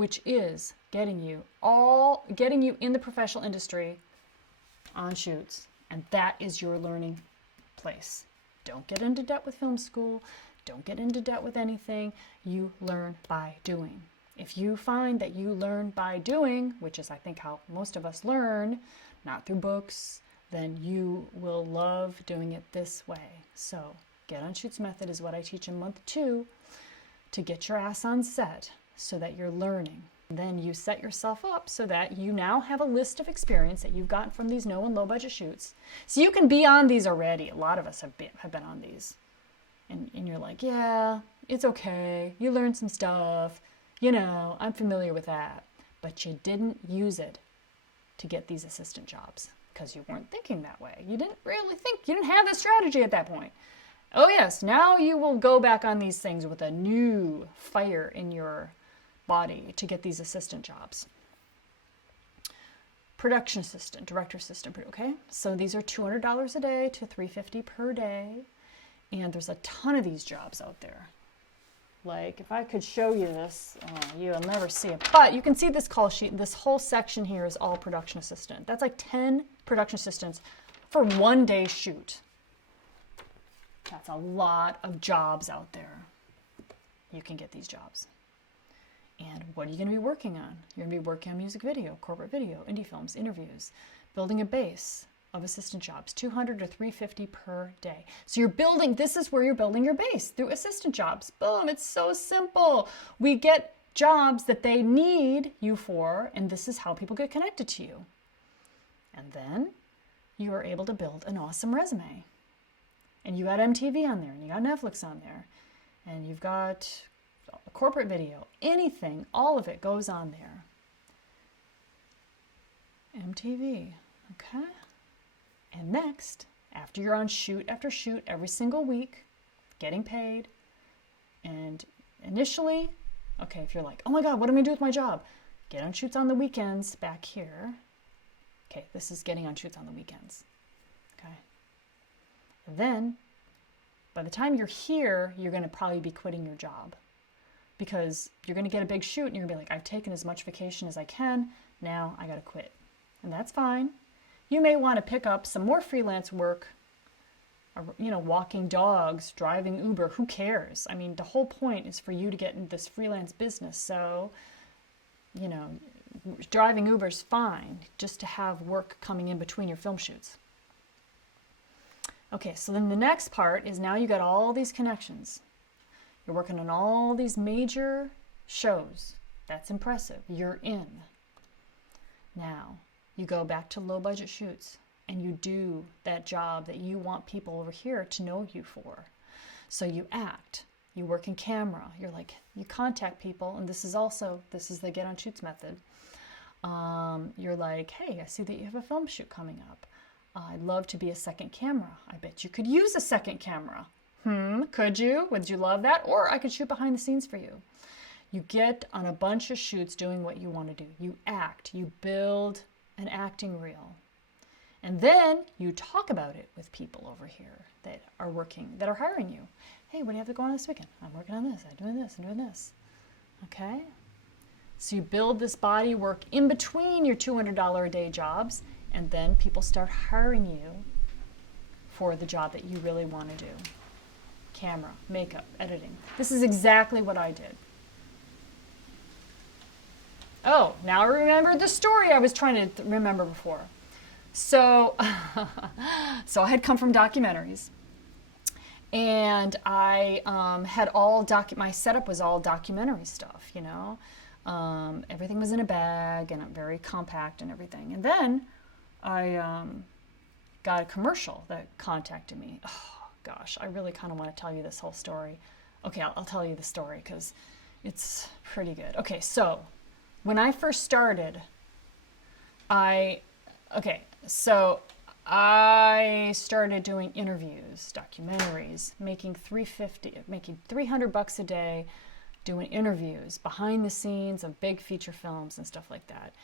which is getting you in the professional industry on shoots. And that is your learning place. Don't get into debt with film school. Don't get into debt with anything. You learn by doing. If you find that you learn by doing, which is I think how most of us learn, not through books, then you will love doing it this way. So GetOnShoots method is what I teach in month 2 to get your ass on set so that you're learning. Then you set yourself up so that you now have a list of experience that you've gotten from these no and low budget shoots. So you can be on these already. A lot of us have been on these. And you're like, yeah, it's okay. You learned some stuff. You know, I'm familiar with that. But you didn't use it to get these assistant jobs because you weren't thinking that way. You didn't really think, you didn't have the strategy at that point. Oh yes, now you will go back on these things with a new fire in your body to get these assistant jobs. Production assistant, director assistant, okay? So these are $200 a day to $350 per day. And there's a ton of these jobs out there. Like, if I could show you this, you'll never see it. But you can see this call sheet. This whole section here is all production assistant. That's like 10 production assistants for 1 day shoot. That's a lot of jobs out there. You can get these jobs. And what are you going to be working on? You're going to be working on music video, corporate video, indie films, interviews, building a base of assistant jobs, $200 to $350 per day. So you're building, this is where you're building your base, through assistant jobs. Boom, it's so simple. We get jobs that they need you for, and this is how people get connected to you. And then you are able to build an awesome resume. And you got MTV on there, and you got Netflix on there, and you've got a corporate video, anything, all of it goes on there. MTV, okay? And next, after you're on shoot after shoot every single week, getting paid, and initially, okay, if you're like, oh my God, what am I going to do with my job? GetOnShoots on the weekends back here. Okay, this is getting on shoots on the weekends. Okay. And then, by the time you're here, you're going to probably be quitting your job because you're going to get a big shoot and you're going to be like, I've taken as much vacation as I can. Now I got to quit. And that's fine. You may want to pick up some more freelance work, you know, walking dogs, driving Uber, who cares? I mean, the whole point is for you to get into this freelance business. So, you know, driving Uber is fine, just to have work coming in between your film shoots. Okay, so then the next part is now you got all these connections. You're working on all these major shows. That's impressive. You're in. Now, you go back to low budget shoots and you do that job that you want people over here to know you for. So you act, you work in camera, you're like, you contact people, and this is the GetOnShoots method. You're like, hey, I see that you have a film shoot coming up. I'd love to be a second camera. I bet you could use a second camera. Could you? Would you love that? Or I could shoot behind the scenes for you. You get on a bunch of shoots doing what you want to do. You act, you build an acting reel. And then you talk about it with people over here that are hiring you. Hey, what do you have to go on this weekend? I'm working on this, I'm doing this, I'm doing this. Okay? So you build this body work in between your $200 a day jobs, and then people start hiring you for the job that you really want to do. Camera, makeup, editing. This is exactly what I did. Oh, now I remember the story I was trying to remember before. So, so I had come from documentaries, and I had my setup was all documentary stuff, you know. Everything was in a bag and very compact and everything. And then I got a commercial that contacted me. Oh, gosh, I really kind of want to tell you this whole story. Okay, I'll tell you the story because it's pretty good. Okay, so when I first started, I started doing interviews, documentaries, making $300 a day, doing interviews behind the scenes of big feature films and stuff like that.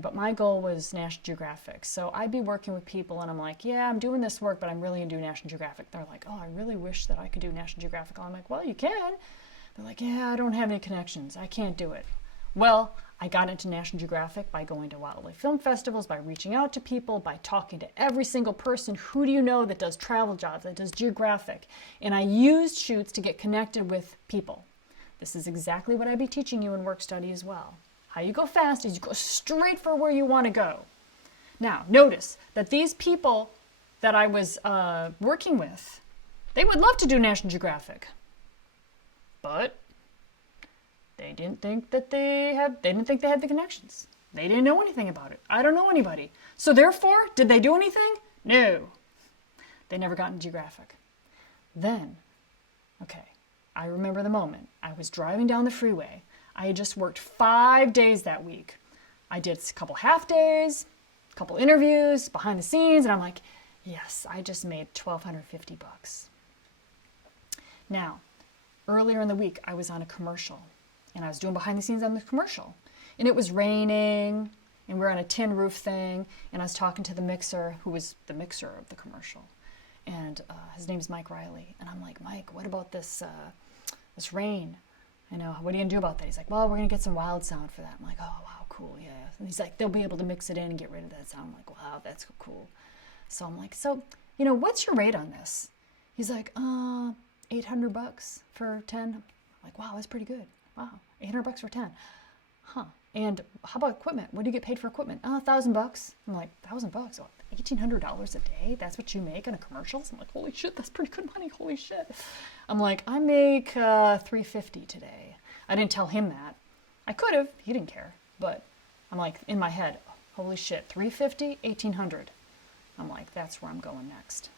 But my goal was National Geographic. So I'd be working with people and I'm like, yeah, I'm doing this work, but I'm really gonna do National Geographic. They're like, oh, I really wish that I could do National Geographic. I'm like, well, you can. They're like, yeah, I don't have any connections. I can't do it. Well, I got into National Geographic by going to wildlife film festivals, by reaching out to people, by talking to every single person. Who do you know that does travel jobs, that does Geographic? And I used shoots to get connected with people. This is exactly what I'd be teaching you in work study as well. How you go fast is you go straight for where you want to go. Now, notice that these people that I was working with, they would love to do National Geographic, but they didn't think that they had the connections. They didn't know anything about it. I don't know anybody. So therefore, did they do anything? No. They never got into Geographic. Then, okay, I remember the moment. I was driving down the freeway. I had just worked 5 days that week. I did a couple half days, a couple interviews, behind the scenes, and I'm like, yes, I just made $1,250. Now, earlier in the week, I was on a commercial. And I was doing behind the scenes on the commercial. And it was raining, and we were on a tin roof thing, and I was talking to the mixer, who was the mixer of the commercial. And his name's Mike Riley. And I'm like, Mike, what about this rain? I know, what are you going to do about that? He's like, well, we're going to get some wild sound for that. I'm like, oh, wow, cool, yeah. And he's like, they'll be able to mix it in and get rid of that sound. I'm like, wow, that's cool. So I'm like, so, what's your rate on this? He's like, $800 for 10. I'm like, wow, that's pretty good. Wow, $800 for 10. Huh. And how about equipment? What do you get paid for equipment? $1,000. I'm like, $1,000? Oh, $1,800 a day? That's what you make on a commercial? I'm like, holy shit, that's pretty good money. Holy shit. I'm like, I make $350 today. I didn't tell him that. I could have. He didn't care. But I'm like, in my head, holy shit, $350, $1,800. I'm like, that's where I'm going next.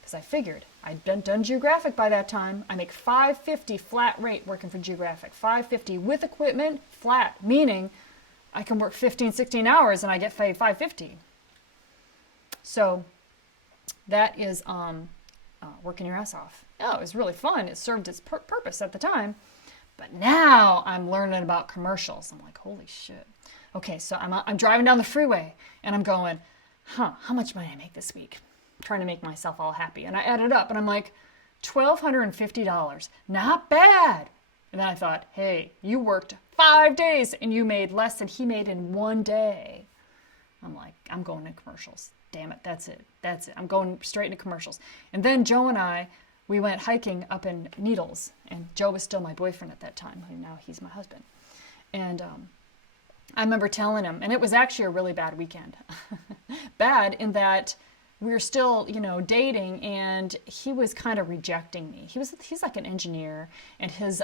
Because I figured I'd done Geographic by that time. I make $550 flat rate working for Geographic. $550 with equipment, flat, meaning I can work 15, 16 hours and I get paid $550. So that is working your ass off. Oh, it was really fun. It served its purpose at the time. But now I'm learning about commercials. I'm like, holy shit. Okay, so I'm driving down the freeway and I'm going, how much money did I make this week? Trying to make myself all happy. And I added up and I'm like, $1,250. Not bad. And then I thought, hey, you worked 5 days and you made less than he made in 1 day. I'm like, I'm going to commercials. Damn it, that's it. I'm going straight into commercials. And then Joe and I, we went hiking up in Needles. And Joe was still my boyfriend at that time. And now he's my husband. And I remember telling him, and it was actually a really bad weekend. Bad in that we were still, dating, and he was kind of rejecting me. He's like an engineer, and his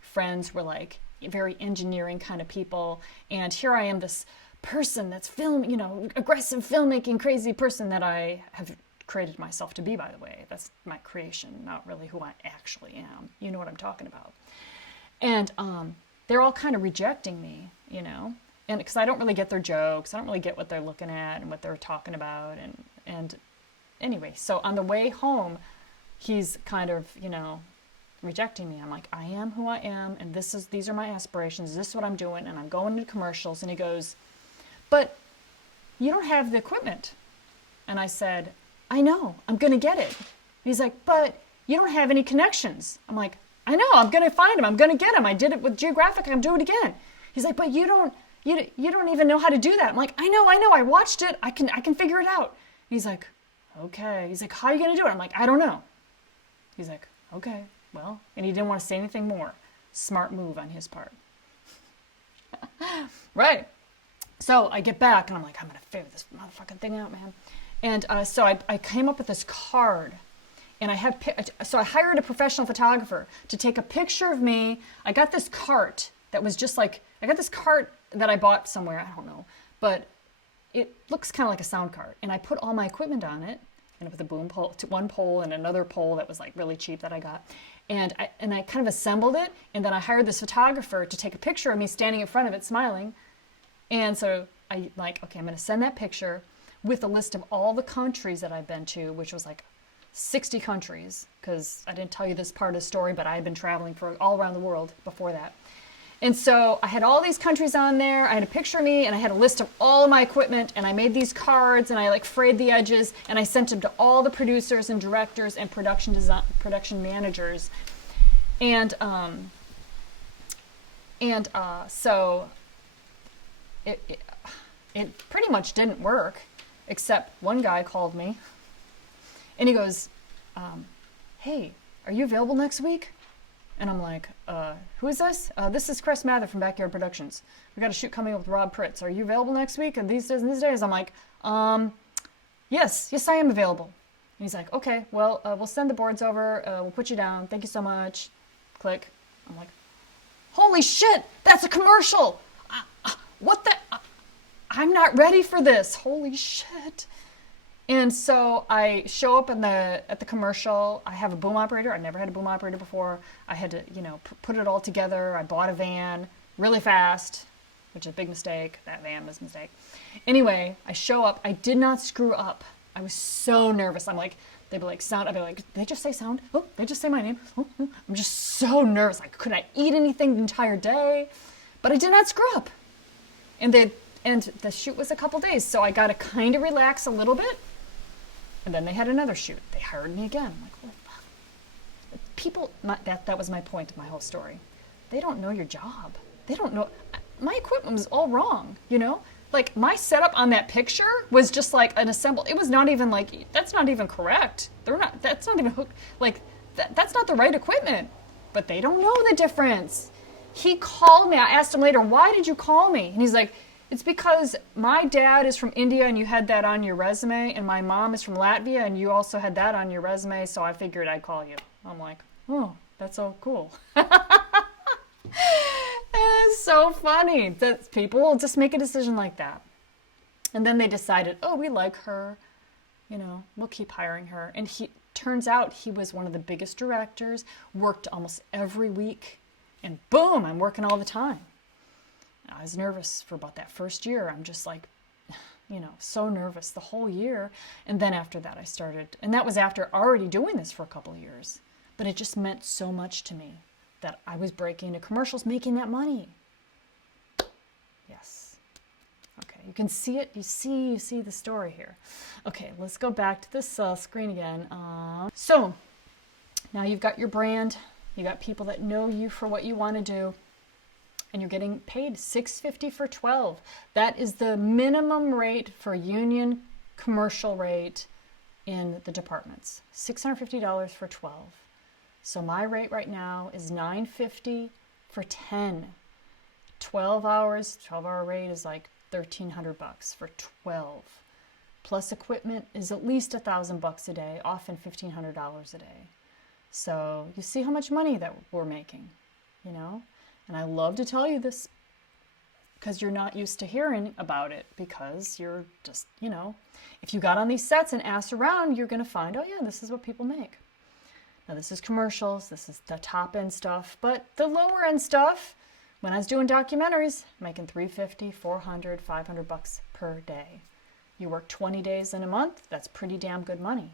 friends were like very engineering kind of people. And here I am, this person that's aggressive filmmaking, crazy person that I have created myself to be, by the way. That's my creation, not really who I actually am. You know what I'm talking about. And they're all kind of rejecting me, and because I don't really get their jokes. I don't really get what they're looking at and what they're talking about. And anyway, so on the way home, he's kind of, rejecting me. I'm like, I am who I am, and these are my aspirations. This is what I'm doing, and I'm going to commercials. And he goes, but you don't have the equipment. And I said, I know, I'm going to get it. And he's like, but you don't have any connections. I'm like, I know, I'm going to find them. I'm going to get them. I did it with Geographic. I'm doing it again. He's like, but you don't even know how to do that. I'm like, I know. I watched it. I can figure it out. He's like, okay. He's like, how are you going to do it? I'm like, I don't know. He's like, okay, well, and he didn't want to say anything more. Smart move on his part. Right. So I get back and I'm like, I'm going to figure this motherfucking thing out, man. And so I came up with this card, and I hired a professional photographer to take a picture of me. I got this cart that was just like, I got this cart that I bought somewhere, I don't know, but it looks kind of like a sound cart. And I put all my equipment on it, and with a boom pole, one pole and another pole that was like really cheap that I got. And I kind of assembled it, and then I hired this photographer to take a picture of me standing in front of it smiling. And so I like, okay, I'm going to send that picture with a list of all the countries that I've been to, which was like 60 countries, because I didn't tell you this part of the story, but I had been traveling for all around the world before that. And so I had all these countries on there. I had a picture of me, and I had a list of all of my equipment, and I made these cards, and I like frayed the edges, and I sent them to all the producers and directors and production managers. And And so it pretty much didn't work, except one guy called me and he goes, hey, are you available next week? And I'm like, who is this? This is Chris Mather from Backyard Productions. We got a shoot coming up with Rob Pritz. Are you available next week and these days and these days? I'm like, yes, I am available. And he's like, okay, well, we'll send the boards over. We'll put you down. Thank you so much. Click. I'm like, holy shit, that's a commercial. What the? I'm not ready for this. Holy shit. And so I show up at the commercial. I have a boom operator. I never had a boom operator before. I had to, put it all together. I bought a van really fast, which is a big mistake. That van was a mistake. Anyway, I show up. I did not screw up. I was so nervous. I'm like, they'd be like, sound. I'd be like, did they just say sound? Oh, they just say my name. Oh. I'm just so nervous. I could not eat anything the entire day, but I did not screw up. And the shoot was a couple days, so I got to kind of relax a little bit. And then they had another shoot. They hired me again. I'm like, what the fuck? People, that was my point of my whole story. They don't know your job. They don't know. My equipment was all wrong, Like, my setup on that picture was just like an assemble. It was not even like, that's not even correct. That's not even hooked. Like, that's not the right equipment. But they don't know the difference. He called me. I asked him later, why did you call me? And he's like, it's because my dad is from India and you had that on your resume, and my mom is from Latvia and you also had that on your resume, so I figured I'd call you. I'm like, oh, that's so cool. It's so funny that people will just make a decision like that. And then they decided, oh, we like her, we'll keep hiring her. And turns out he was one of the biggest directors, worked almost every week, and boom, I'm working all the time. I was nervous for about that first year. I'm just like, so nervous the whole year. And then after that I started, and that was after already doing this for a couple of years. But it just meant so much to me that I was breaking into commercials, making that money. Yes. Okay, you can see it. You see the story here. Okay, let's go back to this screen again. So now you've got your brand. You got people that know you for what you want to do. And you're getting paid $6.50 for 12. That is the minimum rate for union commercial rate in the departments. $650 for 12. So my rate right now is $9.50 for 10. 12 hours, 12-hour rate is like $1,300 for 12. Plus equipment is at least $1,000 a day, often $1,500 a day. So you see how much money that we're making, And I love to tell you this because you're not used to hearing about it, because you're just, if you got on these sets and asked around, you're going to find, oh yeah, this is what people make. Now this is commercials, this is the top end stuff, but the lower end stuff, when I was doing documentaries, making $350, $400, $500 per day. You work 20 days in a month, that's pretty damn good money.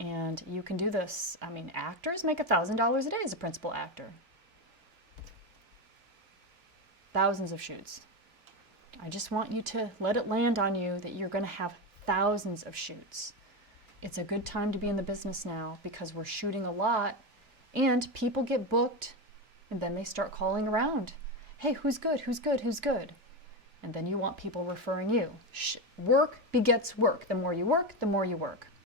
And you can do this. I mean, actors make $1,000 a day as a principal actor. Thousands of shoots. I just want you to let it land on you that you're going to have thousands of shoots. It's a good time to be in the business now because we're shooting a lot and people get booked and then they start calling around. Hey, who's good? Who's good? Who's good? And then you want people referring you. Work begets work. The more you work, the more you work.